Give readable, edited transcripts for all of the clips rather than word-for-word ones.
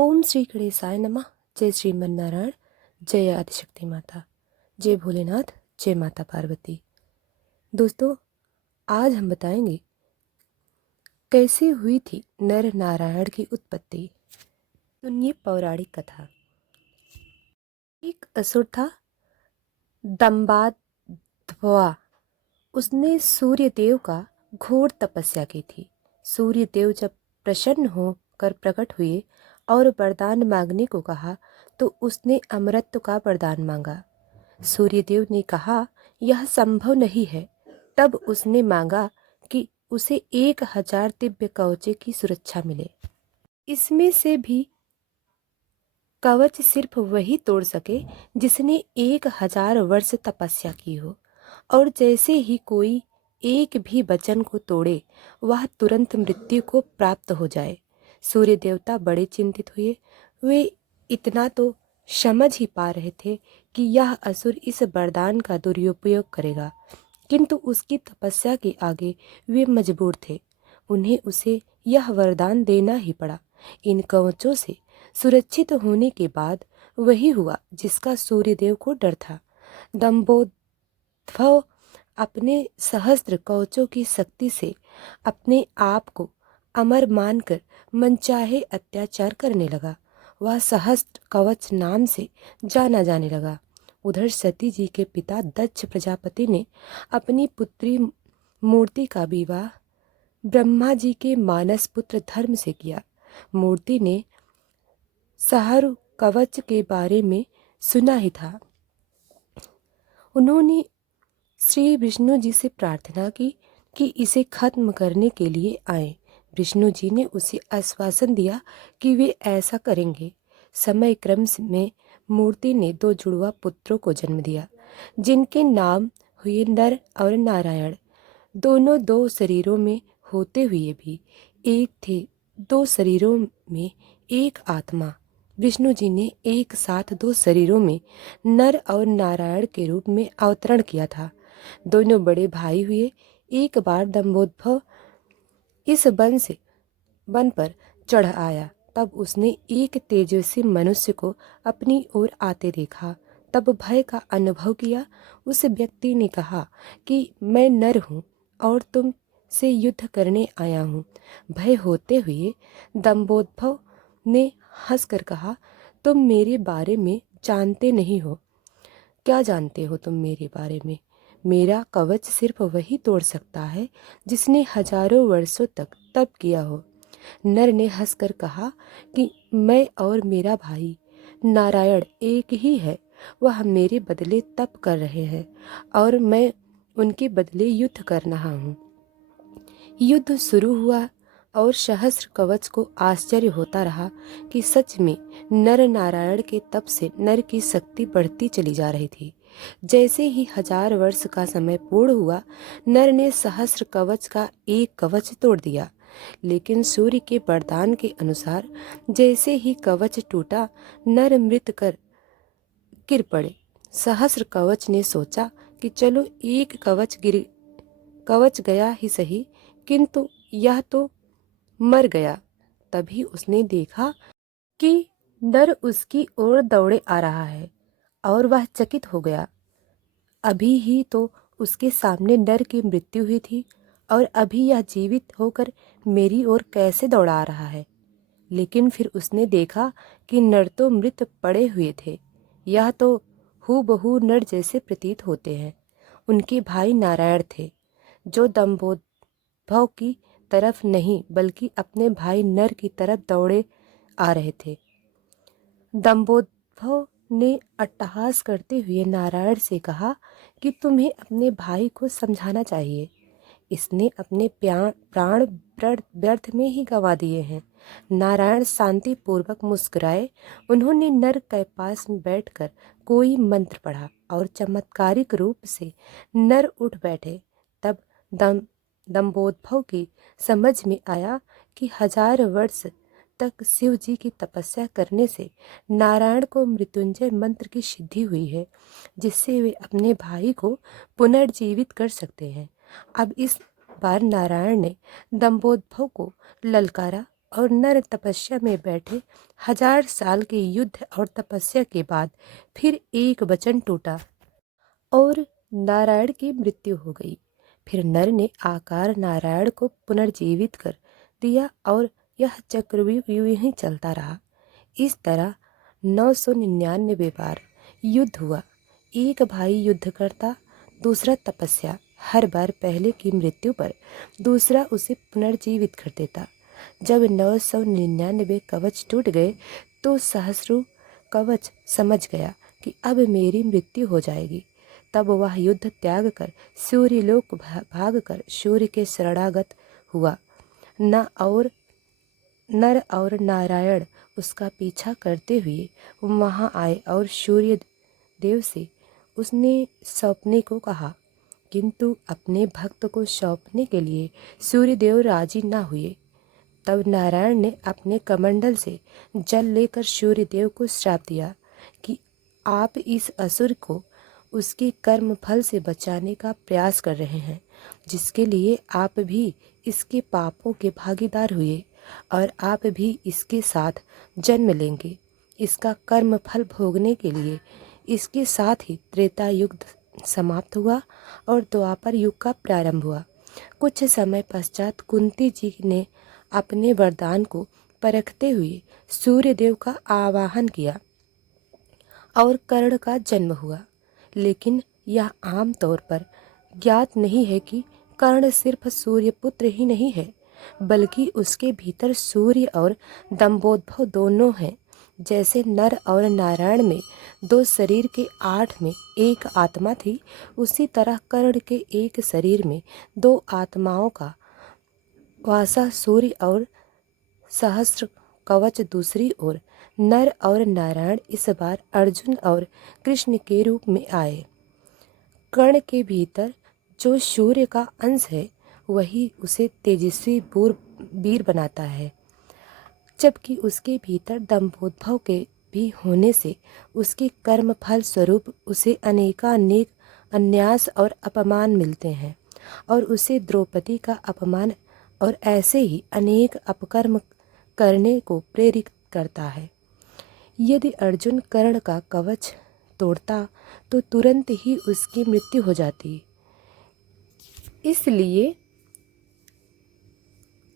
ओम श्री गणेशाय नमः। जय श्रीमन नारायण, जय आदिशक्ति माता, जय भोलेनाथ, जय माता पार्वती। दोस्तों, आज हम बताएंगे कैसे हुई थी नर नारायण की उत्पत्ति। सुनिए पौराणिक कथा। एक असुर था, दंबाध्वा। उसने सूर्य देव का घोर तपस्या की थी। सूर्य देव जब प्रसन्न होकर प्रकट हुए और वरदान मांगने को कहा तो उसने अमरत्व का वरदान मांगा। सूर्यदेव ने कहा यह संभव नहीं है। तब उसने मांगा कि उसे 1000 दिव्य कवचों की सुरक्षा मिले। इसमें से भी कवच सिर्फ वही तोड़ सके जिसने 1000 वर्ष तपस्या की हो, और जैसे ही कोई एक भी वचन को तोड़े वह तुरंत मृत्यु को प्राप्त हो जाए। सूर्य देवता बड़े चिंतित हुए। वे इतना तो समझ ही पा रहे थे कि यह असुर इस वरदान का दुरुपयोग करेगा, किंतु उसकी तपस्या के आगे वे मजबूर थे। उन्हें उसे यह वरदान देना ही पड़ा। इन कवचों से सुरक्षित होने के बाद वही हुआ जिसका सूर्यदेव को डर था। दंभोद्भव अपने सहस्त्र कवचों की शक्ति से अपने आप को अमर मानकर मनचाहे अत्याचार करने लगा। वह सहस्त्र कवच नाम से जाना जाने लगा। उधर सती जी के पिता दक्ष प्रजापति ने अपनी पुत्री मूर्ति का विवाह ब्रह्मा जी के मानस पुत्र धर्म से किया। मूर्ति ने सहस्र कवच के बारे में सुना ही था। उन्होंने श्री विष्णु जी से प्रार्थना की कि इसे खत्म करने के लिए आए। विष्णु जी ने उसे आश्वासन दिया कि वे ऐसा करेंगे। समय क्रम में मूर्ति ने 2 जुड़वा पुत्रों को जन्म दिया, जिनके नाम हुए नर और नारायण। दोनों 2 शरीरों में होते हुए भी एक थे। 2 शरीरों में एक आत्मा। विष्णु जी ने एक साथ 2 शरीरों में नर और नारायण के रूप में अवतरण किया था। दोनों बड़े भाई हुए। एक बार दंभोद्भव इस वन पर चढ़ आया। तब उसने एक तेजस्वी मनुष्य को अपनी ओर आते देखा। तब भय का अनुभव किया। उस व्यक्ति ने कहा कि मैं नर हूँ और तुम से युद्ध करने आया हूँ। भय होते हुए दंभोद्भव ने हंसकर कहा, तुम मेरे बारे में जानते नहीं हो। क्या जानते हो तुम मेरे बारे में? मेरा कवच सिर्फ वही तोड़ सकता है जिसने हजारों वर्षों तक तप किया हो। नर ने हंसकर कहा कि मैं और मेरा भाई नारायण एक ही है। वह मेरे बदले तप कर रहे हैं और मैं उनके बदले युद्ध कर रहा हूँ। युद्ध शुरू हुआ और सहस्र कवच को आश्चर्य होता रहा कि सच में नर नारायण के तप से नर की शक्ति बढ़ती चली जा रही थी। जैसे ही 1000 वर्ष का समय पूर्ण हुआ, नर ने सहस्र कवच का एक कवच तोड़ दिया। लेकिन सूर्य के वरदान के अनुसार जैसे ही कवच टूटा, नर मृत कर गिर पड़े। सहस्र कवच ने सोचा कि चलो एक कवच गया ही सही, किंतु यह तो मर गया। तभी उसने देखा कि नर उसकी ओर दौड़े आ रहा है और वह चकित हो गया। अभी ही तो उसके सामने नर की मृत्यु हुई थी और अभी यह जीवित होकर मेरी ओर कैसे दौड़ा आ रहा है। लेकिन फिर उसने देखा कि नर तो मृत पड़े हुए थे। यह तो हूबहू नर जैसे प्रतीत होते हैं। उनके भाई नारायण थे, जो दंभोद्भव की तरफ नहीं बल्कि अपने भाई नर की तरफ दौड़े आ रहे थे। दंभोद्भव ने अट्टहास करते हुए नारायण से कहा कि तुम्हें अपने भाई को समझाना चाहिए। इसने अपने प्राण व्यर्थ में ही गंवा दिए हैं। नारायण शांतिपूर्वक मुस्कुराए। उन्होंने नर के पास बैठकर कोई मंत्र पढ़ा और चमत्कारिक रूप से नर उठ बैठे। तब दंभोद्भव की समझ में आया कि 1000 वर्ष तक शिव जी की तपस्या करने से नारायण को मृत्युंजय मंत्र की सिद्धि हुई है, जिससे वे अपने भाई को पुनर्जीवित कर सकते हैं। अब इस बार नारायण ने दंभोद्भव को ललकारा और नर तपस्या में बैठे 1000 साल के युद्ध और तपस्या के बाद फिर एक वचन टूटा और नारायण की मृत्यु हो गई। फिर नर ने आकार नारायण को पुनर्जीवित कर दिया और यह चक्रव्यूह यूं ही चलता रहा। इस तरह 999 बार युद्ध हुआ। एक भाई युद्ध करता, दूसरा तपस्या। हर बार पहले की मृत्यु पर दूसरा उसे पुनर्जीवित कर देता। जब 999 कवच टूट गए तो सहस्रो कवच समझ गया कि अब मेरी मृत्यु हो जाएगी। तब वह युद्ध त्याग कर सूर्यलोक भागकर सूर्य के शरणागत हुआ। नर और नारायण उसका पीछा करते हुए वहाँ आए और सूर्य देव से उसने सौंपने को कहा, किंतु अपने भक्त को सौंपने के लिए सूर्यदेव राजी न हुए। तब नारायण ने अपने कमंडल से जल लेकर सूर्यदेव को श्राप दिया कि आप इस असुर को उसके कर्म फल से बचाने का प्रयास कर रहे हैं, जिसके लिए आप भी इसके पापों के भागीदार हुए और आप भी इसके साथ जन्म लेंगे। इसका कर्म फल भोगने के लिए इसके साथ ही त्रेता युग समाप्त हुआ और द्वापर युग का प्रारंभ हुआ। कुछ समय पश्चात कुंती जी ने अपने वरदान को परखते हुए सूर्यदेव का आवाहन किया और कर्ण का जन्म हुआ। लेकिन यह आम तौर पर ज्ञात नहीं है कि कर्ण सिर्फ सूर्यपुत्र ही नहीं है, बल्कि उसके भीतर सूर्य और दंभोद्भव दोनों हैं। जैसे नर और नारायण में 2 शरीर के 8 में एक आत्मा थी, उसी तरह कर्ण के एक शरीर में 2 आत्माओं का वासा सूर्य और सहस्र कवच दूसरी ओर। नर और नारायण इस बार अर्जुन और कृष्ण के रूप में आए। कर्ण के भीतर जो सूर्य का अंश है वही उसे तेजस्वी वीर बनाता है, जबकि उसके भीतर दंभोद्भव के भी होने से उसके कर्म फल स्वरूप उसे अनेकानेक अन्यास और अपमान मिलते हैं और उसे द्रौपदी का अपमान और ऐसे ही अनेक अपकर्म करने को प्रेरित करता है। यदि अर्जुन कर्ण का कवच तोड़ता तो तुरंत ही उसकी मृत्यु हो जाती। इसलिए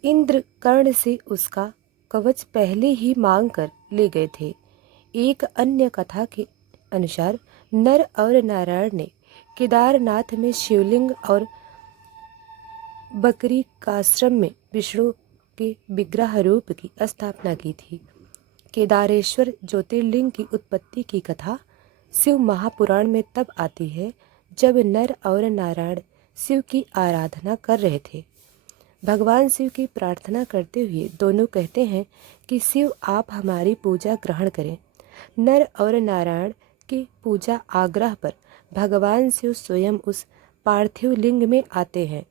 इंद्र कर्ण से उसका कवच पहले ही मांग कर ले गए थे। एक अन्य कथा के अनुसार नर और नारायण ने केदारनाथ में शिवलिंग और बकरी काश्रम में विष्णु के विग्रह रूप की स्थापना की थी। केदारेश्वर ज्योतिर्लिंग की उत्पत्ति की कथा शिव महापुराण में तब आती है जब नर और नारायण शिव की आराधना कर रहे थे। भगवान शिव की प्रार्थना करते हुए दोनों कहते हैं कि शिव आप हमारी पूजा ग्रहण करें। नर और नारायण की पूजा आग्रह पर भगवान शिव स्वयं उस पार्थिव लिंग में आते हैं।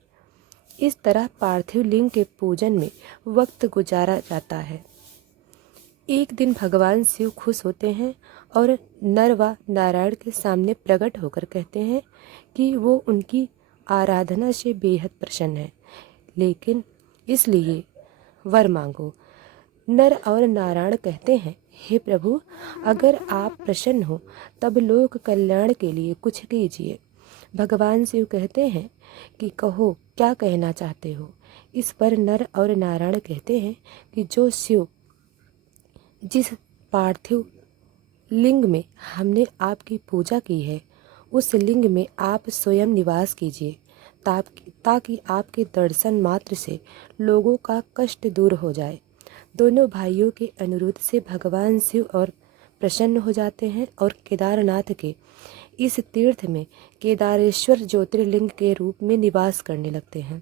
इस तरह पार्थिव लिंग के पूजन में वक्त गुजारा जाता है। एक दिन भगवान शिव खुश होते हैं और नर व नारायण के सामने प्रकट होकर कहते हैं कि वो उनकी आराधना से बेहद प्रसन्न है, लेकिन इसलिए वर मांगो। नर और नारायण कहते हैं, हे प्रभु, अगर आप प्रसन्न हो तब लोक कल्याण के लिए कुछ कीजिए। भगवान शिव कहते हैं कि कहो, क्या कहना चाहते हो। इस पर नर और नारायण कहते हैं कि जो शिव जिस पार्थिव लिंग में हमने आपकी पूजा की है उस लिंग में आप स्वयं निवास कीजिए, ताकि आपके दर्शन मात्र से लोगों का कष्ट दूर हो जाए। दोनों भाइयों के अनुरोध से भगवान शिव और प्रसन्न हो जाते हैं और केदारनाथ के इस तीर्थ में केदारेश्वर ज्योतिर्लिंग के रूप में निवास करने लगते हैं।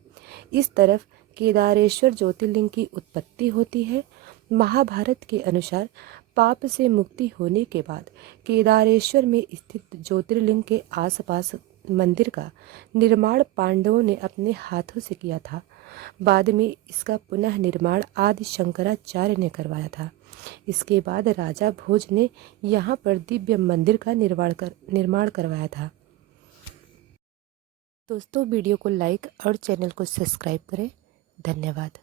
इस तरफ केदारेश्वर ज्योतिर्लिंग की उत्पत्ति होती है। महाभारत के अनुसार पाप से मुक्ति होने के बाद केदारेश्वर में स्थित ज्योतिर्लिंग के आसपास मंदिर का निर्माण पांडवों ने अपने हाथों से किया था। बाद में इसका पुनः निर्माण आदि शंकराचार्य ने करवाया था। इसके बाद राजा भोज ने यहाँ पर दिव्य मंदिर का निर्माण करवाया था। दोस्तों, वीडियो को लाइक और चैनल को सब्सक्राइब करें। धन्यवाद।